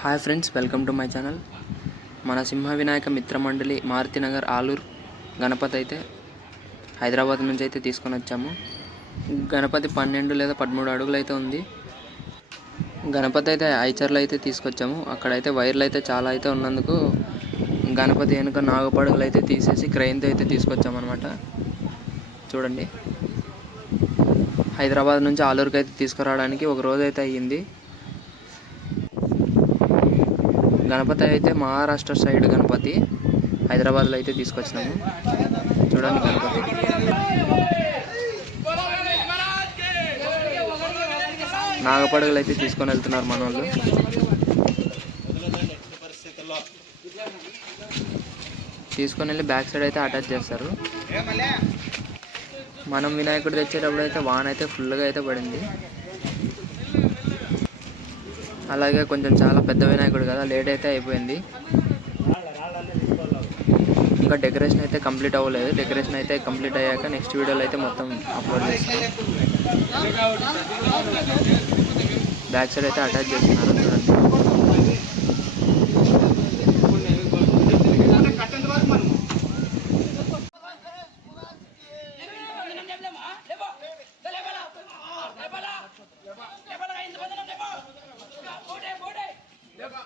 Hi friends welcome to my channel మన సింహ వినాయక మిత్ర మండలి మారుతినగర్ ఆలూర్ గణపతి అయితే హైదరాబాద్ నుంచి అయితే తీసుకొని వచ్చాము. గణపతి పన్నెండు లేదా పదమూడు అడుగులు అయితే ఉంది. గణపతి అయితే ఐచర్లు అయితే తీసుకొచ్చాము. అక్కడైతే వైర్లు అయితే చాలా అయితే ఉన్నందుకు గణపతి వెనుక నాగపడగలు అయితే తీసేసి క్రెయిన్తో అయితే తీసుకొచ్చామన్నమాట. చూడండి. హైదరాబాద్ నుంచి ఆలూరుకి అయితే తీసుకురావడానికి ఒక రోజు అయితే అయ్యింది. గణపతి అయితే మహారాష్ట్ర సైడ్ గణపతి. హైదరాబాద్లో అయితే తీసుకొచ్చినాము. చూడండి గణపతి. నాగపడగలు అయితే తీసుకొని వెళ్తున్నారు మన వాళ్ళు తీసుకొని వెళ్ళి బ్యాక్ సైడ్ అయితే అటాచ్ చేస్తారు. మనం వినాయకుడు తెచ్చేటప్పుడు అయితే వాన అయితే ఫుల్గా అయితే పడింది. అలాగే కొంచెం చాలా పెద్ద వినాయకుడు కదా లేట్ అయితే అయిపోయింది. ఇంకా డెకరేషన్ అయితే కంప్లీట్ అవ్వలేదు. డెకరేషన్ అయితే కంప్లీట్ అయ్యాక నెక్స్ట్ వీడియోలో అయితే మొత్తం అప్లోడ్ చేస్తాం. బ్యాక్ సైడ్ అయితే అటాచ్ చేస్తున్నారు.